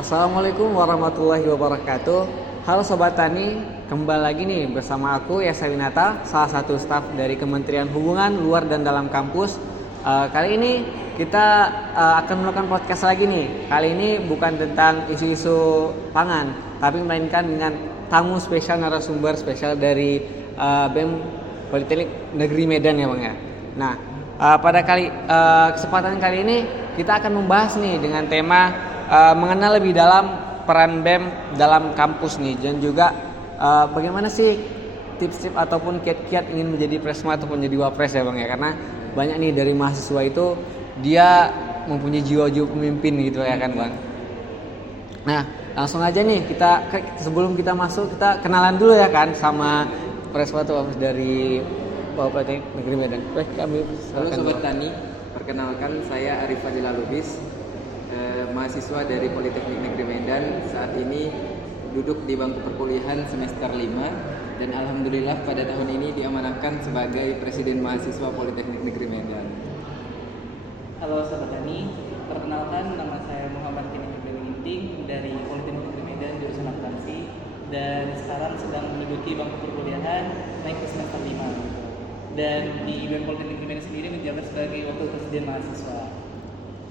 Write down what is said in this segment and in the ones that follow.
Assalamualaikum warahmatullahi wabarakatuh. Halo Sobat Tani, kembali lagi nih bersama aku Yesa Winata, salah satu staf dari Kementerian Hubungan Luar dan Dalam Kampus. Kali ini kita akan melakukan podcast lagi nih. Kali ini bukan tentang isu-isu pangan, tapi melainkan dengan tamu spesial, narasumber spesial dari BEM Politeknik Negeri Medan ya Bang ya. Nah, pada kesempatan kali ini kita akan membahas nih dengan tema mengenal lebih dalam peran BEM dalam kampus nih, dan juga bagaimana sih tips-tips ataupun kiat-kiat ingin menjadi presma ataupun menjadi wapres ya Bang ya. Karena banyak nih dari mahasiswa itu dia mempunyai jiwa-jiwa pemimpin gitu ya kan Bang. Nah, langsung aja nih sebelum kita masuk, kita kenalan dulu ya kan sama presma atau wapres dari Politeknik Negeri Medan. Halo Sobat Tani, perkenalkan saya Arif Fadila Lubis, mahasiswa dari Politeknik Negeri Medan. Saat ini duduk di bangku perkuliahan semester 5 dan alhamdulillah pada tahun ini diamanahkan sebagai Presiden Mahasiswa Politeknik Negeri Medan. Halo Sobat Tani, perkenalkan nama saya Muhammad Kini Ginting dari Politeknik Negeri Medan jurusan akuntansi, dan sekarang sedang menduduki bangku perkuliahan naik ke semester 5. Dan di BEM Politeknik Negeri Medan sendiri menjabat sebagai wakil presiden mahasiswa.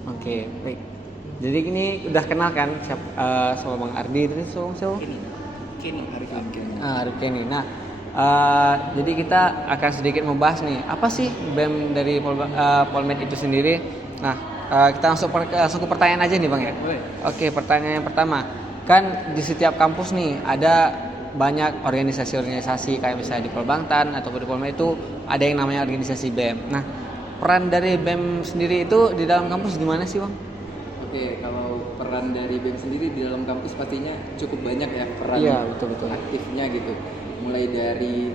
Oke, baik. Jadi ini udah kenal kan sama Bang Ardi itu siapa? Kini. Arif Kenny. Nah, jadi kita akan sedikit membahas nih apa sih BEM dari Polmed itu sendiri. Nah, kita langsung ke pertanyaan aja nih Bang ya. Boleh. Oke, pertanyaan yang pertama, kan di setiap kampus nih ada banyak organisasi-organisasi kayak misalnya di Polbangtan atau di Polmed itu ada yang namanya organisasi BEM. Nah, peran dari BEM sendiri itu di dalam kampus gimana sih Bang? Oke, kalau peran dari BEM sendiri di dalam kampus pastinya cukup banyak ya peran betul. aktifnya gitu. Mulai dari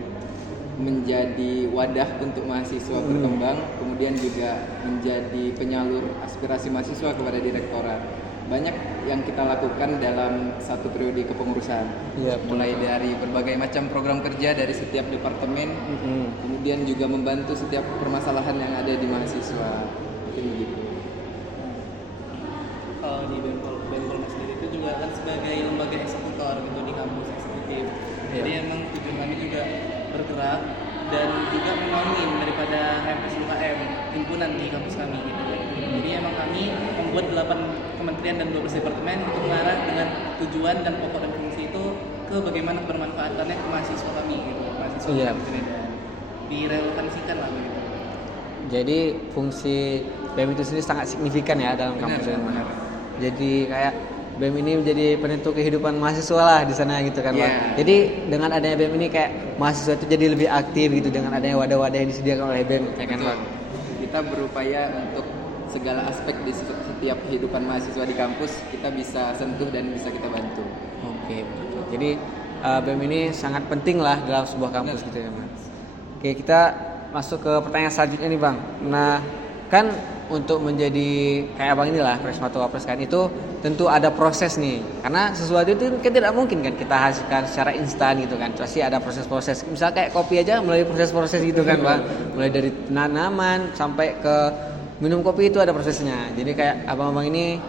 menjadi wadah untuk mahasiswa berkembang, kemudian juga menjadi penyalur aspirasi mahasiswa kepada direktorat. Banyak yang kita lakukan dalam satu periode kepengurusan. Iya, Mulai dari berbagai macam program kerja dari setiap departemen, kemudian juga membantu setiap permasalahan yang ada di mahasiswa. Mungkin begitu. Kalau di BEM Polmed sendiri itu juga kan sebagai lembaga eksekutor gitu di kampus eksekutif. Jadi emang tujuan kami juga bergerak dan juga mengawin daripada HMPS UKM himpunan di kampus kami gitu. Jadi emang kami membuat 8 kementerian dan 12 departemen untuk mengarah dengan tujuan dan pokok dan fungsi itu ke bagaimana bermanfaatannya ke mahasiswa kami gitu, mahasiswa kampus Medan. Direlevansikan lah gitu. Jadi fungsi BEM itu sendiri sangat signifikan ya dalam kampus ini. Jadi kayak BEM ini menjadi penentu kehidupan mahasiswa lah di sana gitu kan Bang. Jadi dengan adanya BEM ini kayak mahasiswa itu jadi lebih aktif gitu dengan adanya wadah-wadah yang disediakan oleh BEM ya kan Bang. Kita berupaya untuk segala aspek di setiap kehidupan mahasiswa di kampus kita bisa sentuh dan bisa kita bantu. Oke, betul. Jadi BEM ini sangat penting lah dalam sebuah kampus gitu ya Mas. Oke, kita masuk ke pertanyaan selanjutnya nih Bang. Nah, kan untuk menjadi kayak Abang inilah presma atau wapres kan itu tentu ada proses nih. Karena sesuatu itu kan tidak mungkin kan kita hasilkan secara instan gitu kan. Pasti ada proses-proses. Misal kayak kopi aja melalui proses-proses gitu kan Bang. Mulai dari penanaman sampai ke minum kopi itu ada prosesnya. Jadi kayak abang-abang ini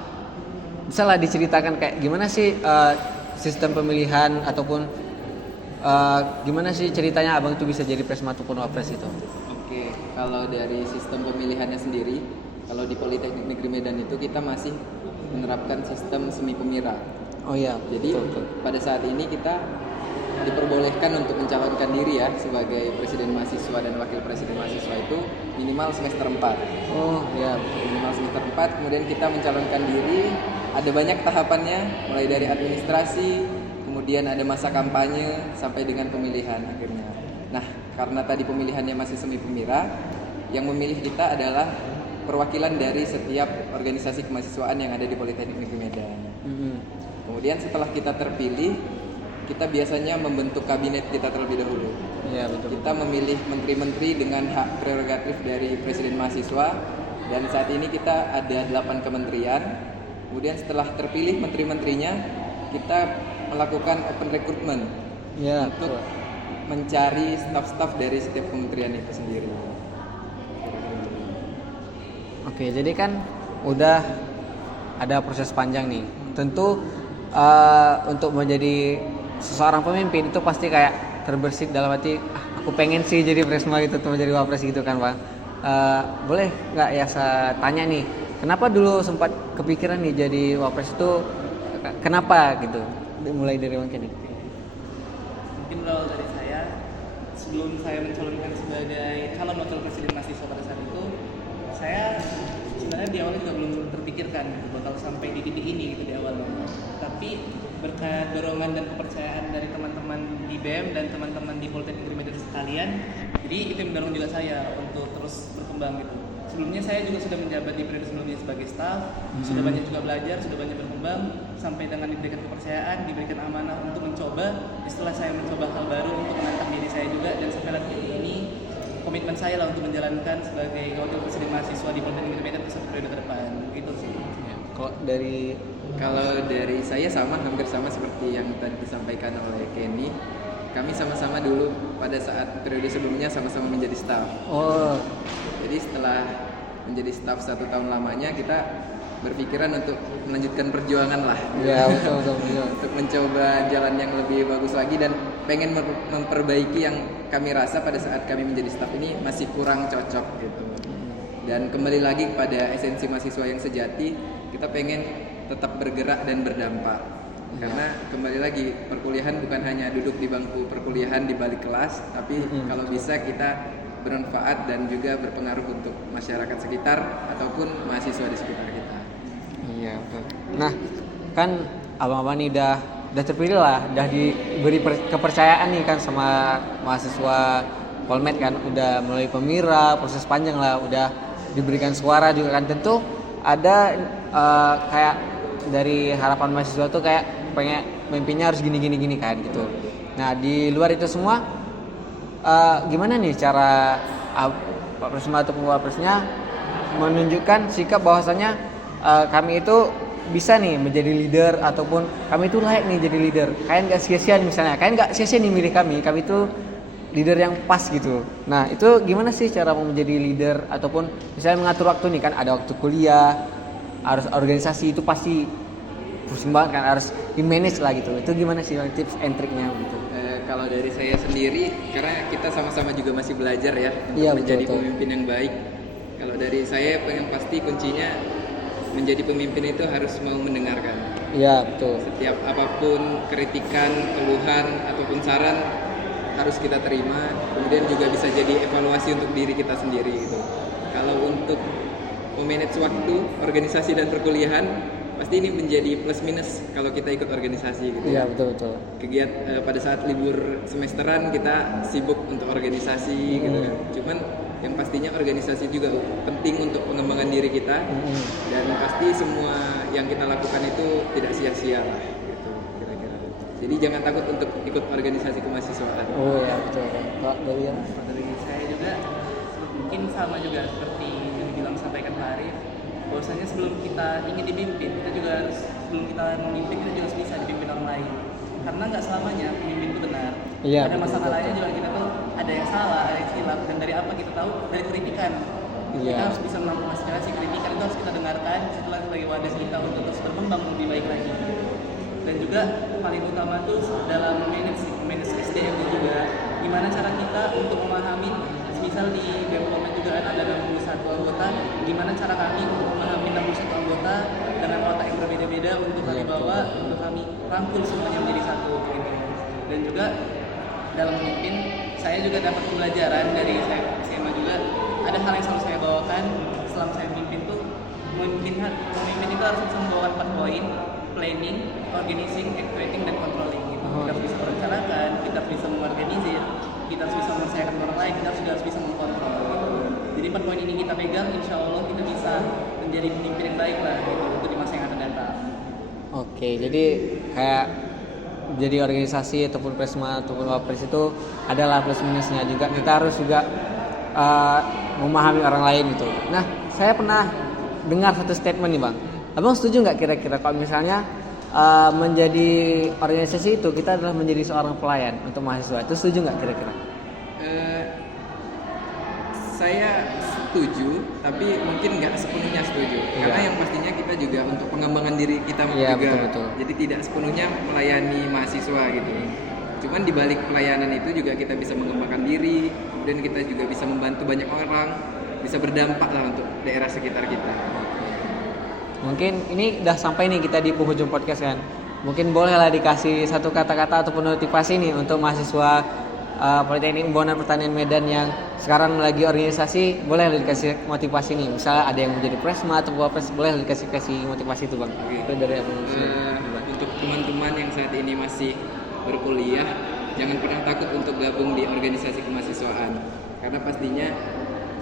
bisa lah diceritakan kayak gimana sih sistem pemilihan ataupun gimana sih ceritanya abang itu bisa jadi presma ataupun wapres itu. Oke, kalau dari sistem pemilihannya sendiri, kalau di Politeknik Negeri Medan itu kita masih menerapkan sistem semi pemira. Oh iya. Jadi betul. pada saat ini kita diperbolehkan untuk mencalonkan diri ya sebagai presiden mahasiswa dan wakil presiden mahasiswa itu minimal semester 4. Oh iya. Minimal semester 4, kemudian kita mencalonkan diri. Ada banyak tahapannya, mulai dari administrasi, kemudian ada masa kampanye sampai dengan pemilihan akhirnya. Nah, karena tadi pemilihannya masih semi pemira, yang memilih kita adalah perwakilan dari setiap organisasi kemahasiswaan yang ada di Politeknik Negeri Medan. Kemudian setelah kita terpilih, kita biasanya membentuk kabinet kita terlebih dahulu. Iya, betul. Kita memilih menteri-menteri dengan hak prerogatif dari presiden mahasiswa, dan saat ini kita ada 8 kementerian. Kemudian setelah terpilih menteri-menterinya, kita melakukan open recruitment untuk mencari staf-staf dari setiap kementerian itu sendiri. Oke, jadi kan udah ada proses panjang nih. Tentu untuk menjadi seseorang pemimpin itu pasti kayak terbersit dalam hati, aku pengen sih jadi Presma gitu, atau menjadi wapres gitu kan Bang. Boleh nggak ya saya tanya nih, kenapa dulu sempat kepikiran nih jadi wapres itu, kenapa gitu? Mulai dari Bang Kenny. Mungkin kalau dari saya, sebelum saya mencalonkan sebagai calon wakil presiden mahasiswa pada saat itu, saya sebenarnya di awalnya juga belum terpikirkan gitu, bakal sampai di titik ini gitu di awalnya. Tapi berkat dorongan dan kepercayaan dari teman-teman di BEM dan teman-teman di Politeknik Intermediate sekalian, jadi itu yang mendorong juga saya untuk terus berkembang gitu. Sebelumnya saya juga sudah menjabat di periode sebelumnya sebagai staf, sudah banyak juga belajar, sudah banyak berkembang, sampai dengan diberikan kepercayaan, diberikan amanah untuk mencoba. Setelah saya mencoba hal baru untuk menantang diri saya juga, dan sampai saat ini komitmen saya lah untuk menjalankan sebagai wakil presiden mahasiswa di Politeknik Intermediate ke satu periode ke depan. Gitu sih. Kalau dari saya hampir sama seperti yang tadi disampaikan oleh Kenny. Kami sama-sama dulu pada saat periode sebelumnya sama-sama menjadi staf. Oh, Jadi setelah menjadi staf 1 tahun lamanya, kita berpikiran untuk melanjutkan perjuangan lah. ya betul. Untuk mencoba jalan yang lebih bagus lagi dan pengen memperbaiki yang kami rasa pada saat kami menjadi staf ini masih kurang cocok gitu. Dan kembali lagi kepada esensi mahasiswa yang sejati, kita pengen tetap bergerak dan berdampak. Karena kembali lagi, perkuliahan bukan hanya duduk di bangku perkuliahan di balik kelas, tapi kalau bisa kita bermanfaat dan juga berpengaruh untuk masyarakat sekitar ataupun mahasiswa di sekitar kita. Iya betul. Nah, kan abang-abang nih udah terpilih lah, udah diberi kepercayaan nih kan sama mahasiswa Polmed kan, udah melalui pemira, proses panjang lah, udah diberikan suara juga kan. Tentu ada kayak dari harapan mahasiswa tuh kayak pengen mimpinya harus gini kan gitu. Nah, di luar itu semua gimana nih cara Pak Presma atau Wapresnya menunjukkan sikap bahwasanya kami itu bisa nih menjadi leader, ataupun kami itu layak nih jadi leader. Kalian gak sia-sia nih misalnya, kalian gak sia-sia nih milih kami itu leader yang pas gitu. Nah, itu gimana sih cara mau menjadi leader, ataupun misalnya mengatur waktu nih kan, ada waktu kuliah, harus organisasi, itu pasti pusing banget kan, harus di manage lah gitu. Itu gimana sih tips and triknya gitu? Kalau dari saya sendiri, karena kita sama-sama juga masih belajar ya untuk Iya, menjadi betul. pemimpin yang baik. Kalau dari saya yang pasti kuncinya menjadi pemimpin itu harus mau mendengarkan. Iya betul. Setiap apapun kritikan, keluhan ataupun saran harus kita terima. Kemudian juga bisa jadi evaluasi untuk diri kita sendiri gitu. Kalau untuk memanage waktu, organisasi dan perkuliahan, pasti ini menjadi plus minus kalau kita ikut organisasi gitu. Iya betul. Pada saat libur semesteran kita sibuk untuk organisasi gitu kan. Cuman yang pastinya organisasi juga penting untuk pengembangan diri kita, dan pasti semua yang kita lakukan itu tidak sia-sia lah gitu kira-kira. Jadi jangan takut untuk ikut organisasi kemahasiswaan. Oh ya betul. Pak dari yang Dari saya juga mungkin sama juga seperti yang dibilang sampaikan Pak Arif, bahwasanya sebelum kita ingin dipimpin, kita juga harus, sebelum kita memimpin, kita juga harus bisa dipimpin orang lain. Karena nggak selamanya pemimpin itu benar. Iya, Ada betul, masalah betul. lainnya juga, kita tuh ada yang salah, ada yang hilaf, dan dari apa kita tahu? Dari kritikan. Iya. Kita harus bisa menampung aspirasi, kritikan itu harus kita dengarkan setelah sebagai wadah kita untuk terus berkembang lebih baik lagi. Dan juga paling utama tuh dalam manage SDM juga, gimana cara kita untuk memahami, misal di BEM juga ada 61 anggota, gimana cara kami untuk memahami 61 anggota dengan otak yang berbeda-beda untuk kami bawa, untuk kami rangkul semuanya menjadi satu gitu. Dan juga dalam memimpin, saya juga dapat pembelajaran dari saya SMA juga, ada hal yang selalu saya bawakan selama saya memimpin tuh, memimpin itu harus bisa membawa 4 poin: planning, organizing, activating, dan controlling gitu. Kita harus bisa merencanakan, kita harus bisa mengorganisir, kita harus bisa menyelesaikan orang lain, kita juga harus bisa mengkontrol gitu. Jadi 4 poin ini kita pegang, insya Allah kita bisa menjadi pemimpin yang baik lah gitu untuk di masa yang akan datang. Oke, jadi kayak jadi organisasi ataupun Presma ataupun Wapres itu adalah plus minusnya juga. Kita harus juga memahami orang lain gitu. Nah, saya pernah dengar satu statement nih Bang. Abang setuju nggak kira-kira kalau misalnya menjadi organisasi itu kita adalah menjadi seorang pelayan untuk mahasiswa? Itu setuju nggak kira-kira? Saya setuju, tapi mungkin nggak sepenuhnya setuju. Iya. Karena yang pastinya kita juga untuk pengembangan diri kita Iya, juga. betul. Jadi tidak sepenuhnya melayani mahasiswa gitu. Cuman di balik pelayanan itu juga kita bisa mengembangkan diri, dan kita juga bisa membantu banyak orang, bisa berdampak lah untuk daerah sekitar kita. Mungkin ini udah sampai nih kita di penghujung podcast kan. Mungkin bolehlah dikasih satu kata-kata ataupun motivasi nih untuk mahasiswa Politeknik Pembangunan Pertanian Medan yang sekarang lagi organisasi, boleh dikasih motivasi nih. Misalnya ada yang menjadi presma atau wapres, boleh dikasih motivasi itu bang. Itu dari Untuk teman-teman yang saat ini masih berkuliah, jangan pernah takut untuk gabung di organisasi kemahasiswaan. Karena pastinya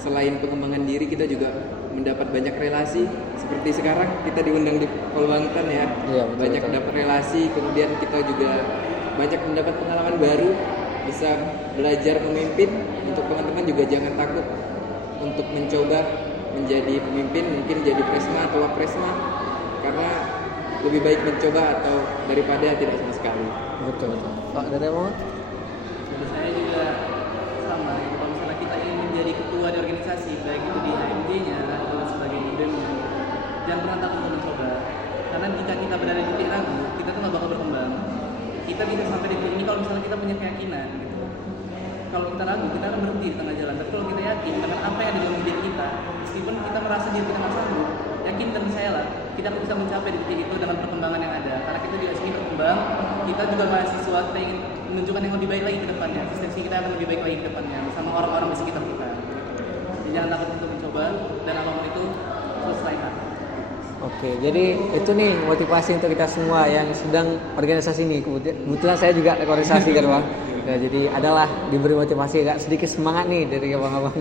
selain pengembangan diri, kita juga mendapat banyak relasi. Seperti sekarang kita diundang di Polbangtan ya, Iya, betul, banyak betul. dapat relasi. Kemudian kita juga banyak mendapat pengalaman baru, bisa belajar memimpin. Untuk teman-teman juga jangan takut untuk mencoba menjadi pemimpin, mungkin jadi presma atau wapresma, karena lebih baik mencoba atau daripada tidak sama sekali. Betul. Pak dari apa? Jadi saya juga sama ya, kalau misalnya kita ingin menjadi ketua di organisasi, baik itu di HMJ-nya atau sebagai UDM-nya, jangan pernah takut untuk mencoba. Karena jika kita berada di titik ragu, kita tuh nggak bakal berkembang. Kita bisa sampai di titik ini kalau misalnya kita punya keyakinan gitu. Kalau kita ragu, kita akan berhenti di tengah jalan. Tapi kalau kita yakin dengan apa yang ada dalam diri kita, meskipun kita merasa diri kita nggak sanggup, yakin dan percayalah, kita akan bisa mencapai di titik itu dengan perkembangan yang ada. Karena kita juga ingin berkembang, kita juga mahasiswa, kita ingin menunjukkan yang lebih baik lagi ke depannya. Eksistensi kita akan lebih baik lagi ke depannya bersama orang-orang di sekitar kita. Jadi jangan takut untuk mencoba, dan apapun itu selesaikan. Oke, jadi itu nih motivasi untuk kita semua yang sedang organisasi ini. Kebetulan saya juga organisasi kan bang. Ya, jadi adalah diberi motivasi agak sedikit semangat nih dari abang-abang.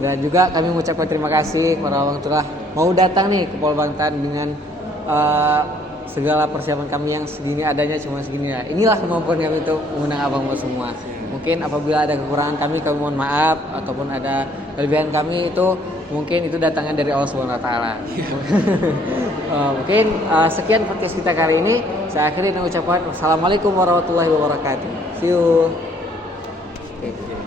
Dan juga kami mengucapkan terima kasih kepada abang telah mau datang nih ke Polbangtan dengan segala persiapan kami yang segini adanya cuma segini ya. Inilah kemampuan kami untuk mengundang abang semua. Mungkin apabila ada kekurangan kami mohon maaf, ataupun ada kelebihan kami itu mungkin itu datangnya dari Allah Subhanahu wa taala. Mungkin sekian podcast kita kali ini. Saya akhiri dengan ucapan wassalamualaikum warahmatullahi wabarakatuh. See you. Oke.